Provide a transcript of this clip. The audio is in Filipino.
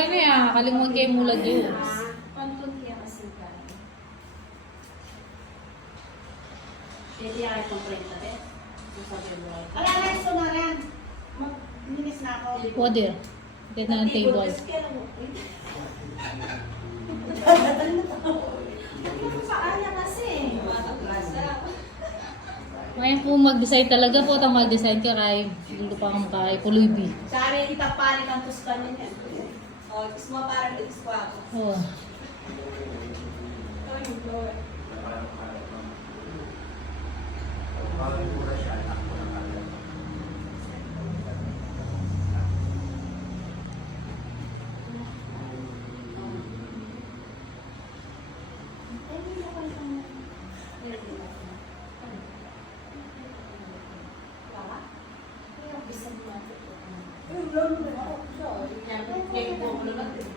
rin na yan. Kalimang kayo mula dyan. Pantunti ang asukal. Pwede yan itong print na rin. Wala na yung sumaran. Maglinis na ako. Water. Get na ng table. Sa kanya kasi. Ngayon po mag-design talaga po. Itang mag-design ka kay. Hindi pa akong kay Pulubi. Sabi, kita panik ang tuskan niya. O, gusto mo parang itis ko ako. Oo. Ito yung floor. Yung lolo na ako siya. Yung